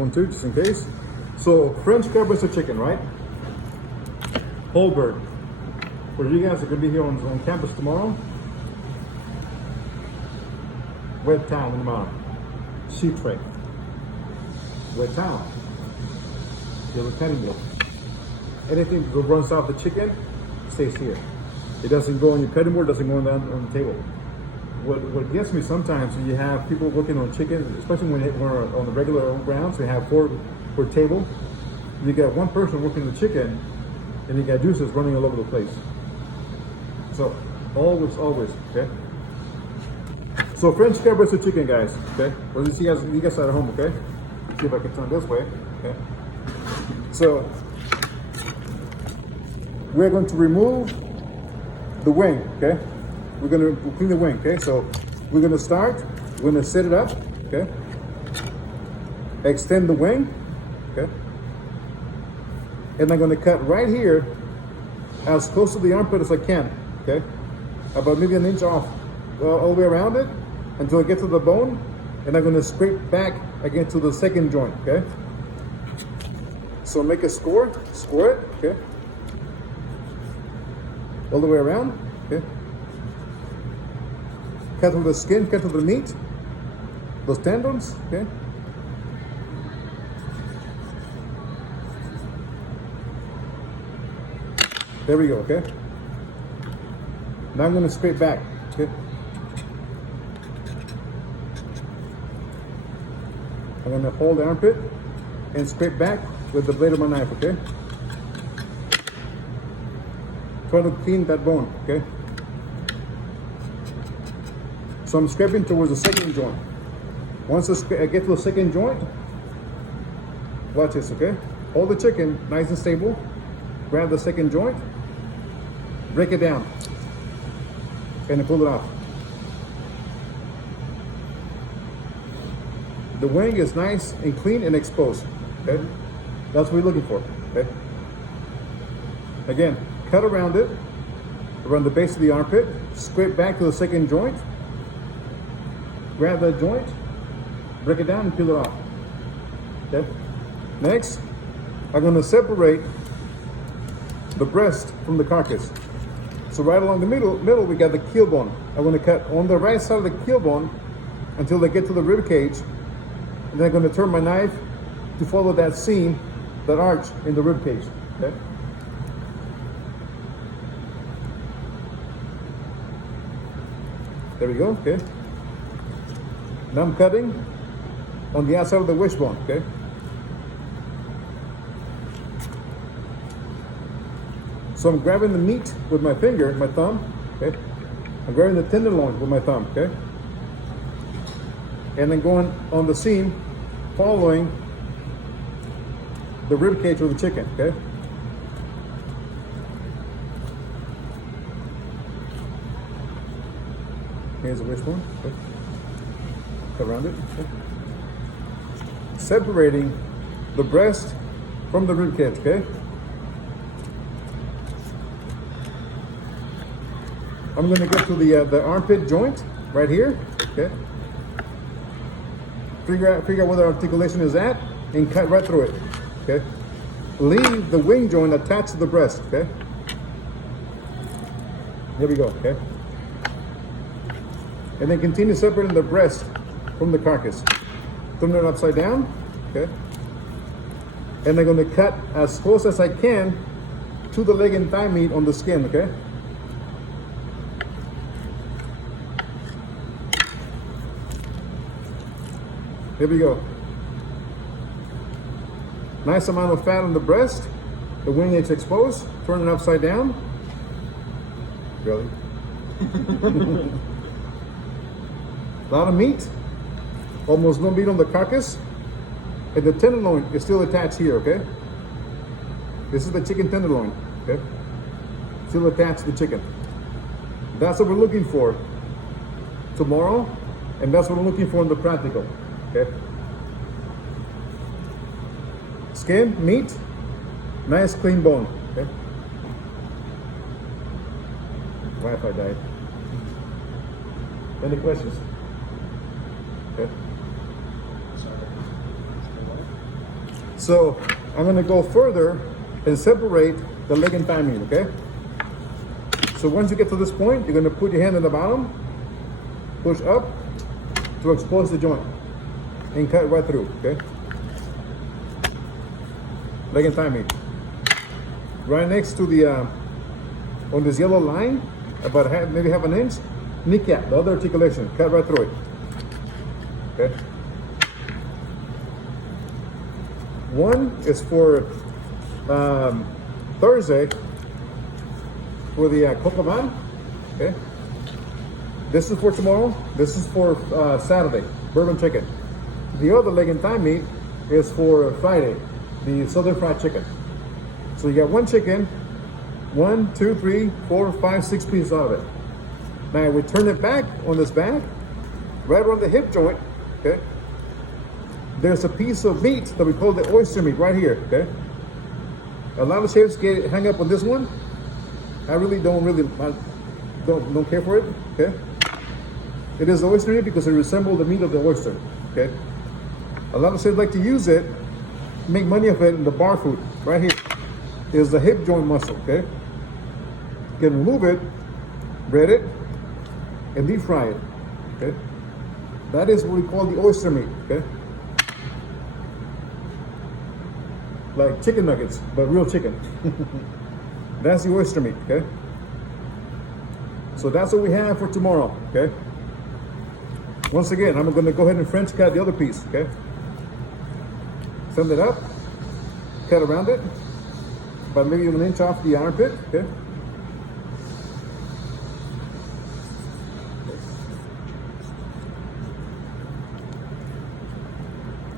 one too, just in case. So French crab roasted chicken, right? Whole bird. For you guys that are gonna be here on campus tomorrow, wet towel in the mouth, sheet tray, wet towel, little cutting board. Anything that runs off the chicken stays here. It doesn't go on your cutting board, doesn't go down on the table. What gets me sometimes when you have people working on chicken, especially when we're on the regular grounds, we have four table. You got one person working the chicken, and you got juices running all over the place. So always, okay. So French crab roasted chicken, guys. Okay. Well, you guys are at home, okay. See if I can turn this way. Okay. So we're going to remove the wing, okay? We're gonna clean the wing, okay? So we're gonna start, we're gonna set it up, okay? Extend the wing, okay? And I'm gonna cut right here as close to the armpit as I can, okay? About maybe an inch off all the way around it until I get to the bone, and I'm gonna scrape back again to the second joint, okay? So make a score it, okay? All the way around, okay? Cut through the skin, cut through the meat, those tendons, okay? There we go, okay? Now I'm gonna scrape back, okay? I'm gonna hold the armpit and scrape back with the blade of my knife, okay? Try to clean that bone, okay? So I'm scraping towards the second joint. Once I get to the second joint, watch this, okay? Hold the chicken nice and stable. Grab the second joint, break it down, and pull it off. The wing is nice and clean and exposed, okay? That's what we're looking for, okay? Again, cut around it, around the base of the armpit, scrape back to the second joint, grab that joint, break it down and peel it off, okay? Next, I'm gonna separate the breast from the carcass. So right along the middle we got the keel bone. I'm gonna cut on the right side of the keel bone until they get to the rib cage, and then I'm gonna turn my knife to follow that seam, that arch in the rib cage, okay? There we go, okay? Now I'm cutting on the outside of the wishbone, okay? So I'm grabbing the meat with my finger, my thumb, okay? I'm grabbing the tenderloin with my thumb, okay? And then going on the seam, following the rib cage of the chicken, okay? Here's the wishbone, okay? Cut around it, okay? Separating the breast from the rib cage, okay? I'm gonna get to the armpit joint right here, okay? Figure out where the articulation is at and cut right through it, okay? Leave the wing joint attached to the breast, okay? There we go, okay? And then continue separating the breast from the carcass. Turn it upside down, okay? And I'm gonna cut as close as I can to the leg and thigh meat on the skin, okay? Here we go. Nice amount of fat on the breast. The wing is exposed. Turn it upside down. Really? A lot of meat. Almost no meat on the carcass. And the tenderloin is still attached here, okay? This is the chicken tenderloin, okay? Still attached to the chicken. That's what we're looking for tomorrow, and that's what we're looking for in the practical, okay? Skin, meat, nice clean bone, okay? Wi-Fi died. Any questions? Okay. So I'm gonna go further and separate the leg and thigh meat, okay? So once you get to this point, you're gonna put your hand in the bottom, push up to expose the joint and cut right through, okay? Leg and thigh meat. Right next to the, on this yellow line, about maybe half an inch, kneecap, the other articulation, cut right through it, okay? One is for Thursday for the coco van, okay? This is for tomorrow. This is for Saturday, bourbon chicken. The other leg and thigh meat is for Friday, the southern fried chicken. So you got one chicken, 1, 2, 3, 4, 5, 6 pieces out of it. Now we turn it back on this back, right around the hip joint, okay? There's a piece of meat that we call the oyster meat right here, okay? A lot of chefs hang up on this one. I really don't care for it, okay? It is oyster meat because it resembles the meat of the oyster, okay? A lot of chefs like to use it, make money off it in the bar food. Right here is the hip joint muscle, okay? You can remove it, bread it, and deep fry it, okay? That is what we call the oyster meat, okay? Like chicken nuggets, but real chicken. That's the oyster meat, okay? So that's what we have for tomorrow, okay? Once again, I'm gonna go ahead and French cut the other piece, okay? Send it up, cut around it, about maybe 1 inch off the armpit, okay?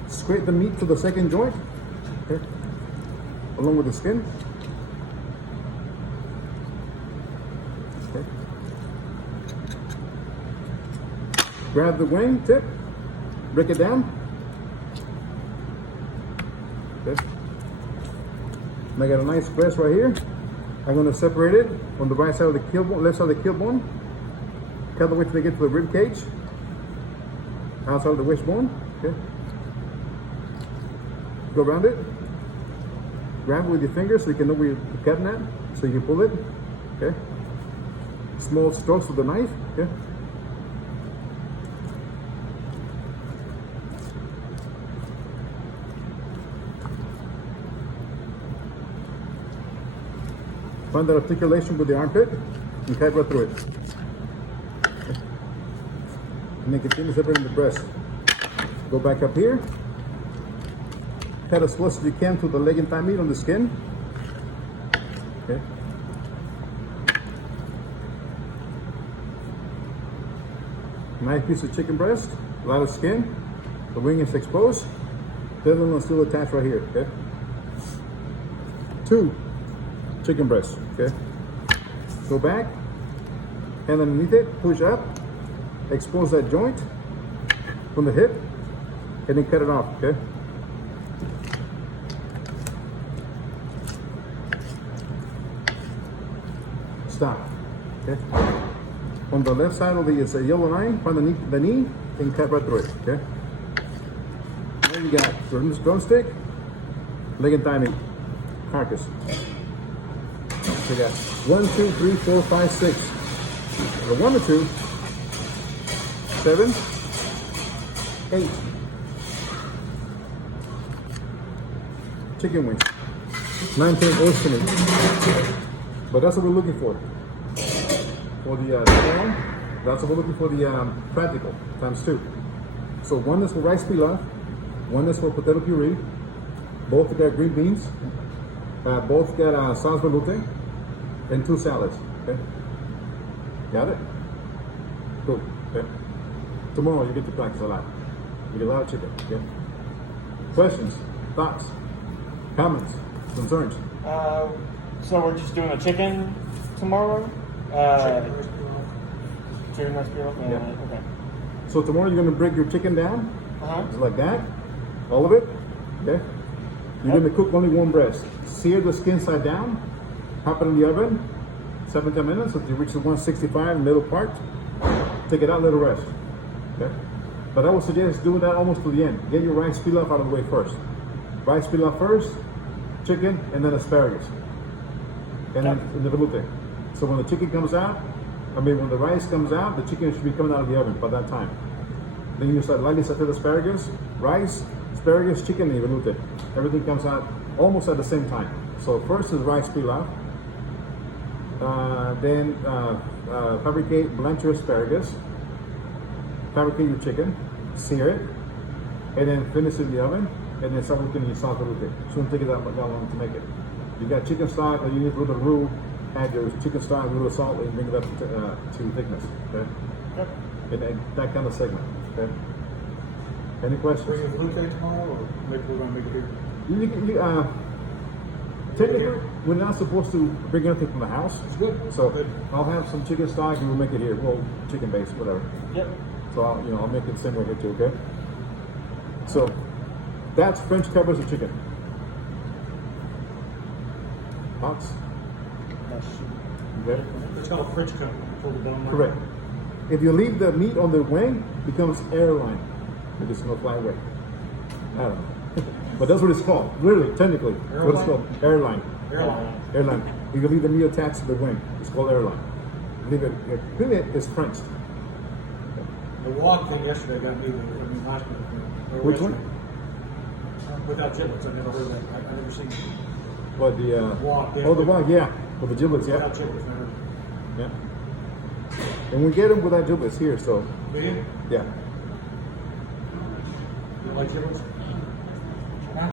Scrape the meat to the second joint, okay? Along with the skin. Okay. Grab the wing tip, break it down. Okay. And I got a nice breast right here. I'm going to separate it on the right side of the keel bone, left side of the keel bone. Cut the way till they get to the rib cage, outside of the wishbone. Okay. Go around it. Grab it with your fingers so you can know where you're cutting at, so you can pull it. Okay. Small strokes with the knife. Okay. Find that articulation with the armpit and cut right through it. Okay. And then continue separating the breast. Go back up here. Cut as close as you can to the leg and thigh meat on the skin. Okay. Nice piece of chicken breast, a lot of skin. The wing is exposed. The other one is still attached right here. Okay. 2 chicken breasts. Okay. Go back, hand underneath it, push up, expose that joint from the hip, and then cut it off. Okay. Stop. Okay. On the left side of the yellow line, find the knee and cut right through it. Okay. Now you got drumstick, leg and thigh meat, carcass. So you got 1, 2, 3, 4, 5, 6. The 1 or 2, 7, 8. Chicken wings. 9 oyster meat. But that's what we're looking for. For the pan, that's what we're looking for, the practical, ×2. So 1 is for rice pilaf, 1 is for potato puree, both got green beans, both got sauce velouté, and 2 salads, okay? Got it? Cool, okay? Tomorrow you get to practice a lot. You get a lot of chicken, okay? Questions, thoughts, comments, concerns? So we're just doing a chicken tomorrow? Chicken rice pilaf? Yeah. Okay. So tomorrow you're gonna break your chicken down, just like that, all of it, okay? You're gonna cook only 1 breast. Sear the skin side down, pop it in the oven, 7-10 minutes until you reach the 165 middle part. Take it out, let it rest, okay? But I would suggest doing that almost to the end. Get your rice pilaf out of the way first. rice pilaf first, chicken, and then asparagus. And then in the velouté. So when the chicken comes out, when the rice comes out, the chicken should be coming out of the oven by that time. Then you start lightly saute the asparagus, rice, asparagus, chicken, and velouté. Everything comes out almost at the same time. So first is rice pilaf. Then fabricate, blanch your asparagus. Fabricate your chicken, sear it, and then finish it in the oven, and then start working your sauce velouté. Shouldn't take it that long to make it. You got chicken stock, or you need a little bit of roux, add your chicken stock, a little salt, and bring it up to thickness. Okay? Yep. And that kind of segment. Okay? Any questions? Bring the velouté tomorrow, or maybe we're gonna make it here? Technically, we're not supposed to bring anything from the house. It's good. So Good. I'll have some chicken stock and we'll make it here. Well, chicken based, whatever. Yep. So I'll make it similar here too, okay? So that's French covers of chicken. Thoughts? Okay. It's called French cut. Hold it down. Correct. If you leave the meat on the wing, it becomes airline. It just no fly away. I don't know. But that's what it's called. Literally, technically. What it's called? Airline. Airline. Airline. If you leave the meat attached to the wing, it's called airline. Leave it. Fillet is Frenched. The wok thing yesterday got me, last week. or Which one? yesterday. Without giblets, I never heard that. I never seen But the Wok, yeah. oh, the wok, yeah, with the giblets, yeah, without giblets. Never. yeah. And we get them without giblets here, so Really? yeah. You like giblets?